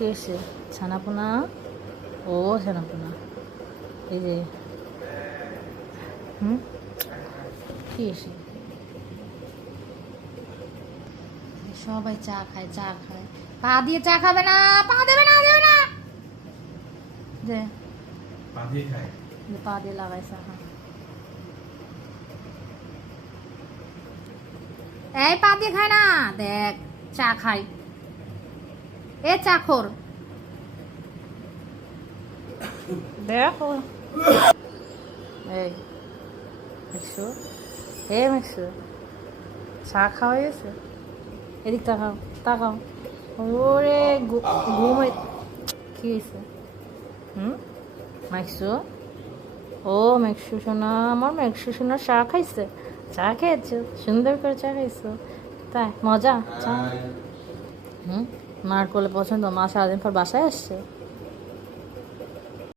কি এসে ছানাপোনা? ও ছানাপোনা, এই যে কি এসে সবাই চা খায়, চা খায়। পা দিয়ে চা খাবে না, পা দেবে না, দেবে না। যে পা দিয়ে খায়, পা দিয়ে লাগাই চা খায়। এই পা দিয়ে খায় না, দেখ চা খাই। এ চাখর দেখো, এই মিক্সু, এ মিক্সু, চা খাওয়া গেছে। এদিক তাকাও, তাকাও। ওরে ঘুমে কি হয়েছে? মাইকসু, ও মেঘসু সোনা, আমার মেঘসু সোনা চা খাইছে। চা খেয়েছো, সুন্দর করে চা খাইছো, তাই মজা চা। মার কোলে পছন্দ, মা সারাদিন পর বাসায় আসছে।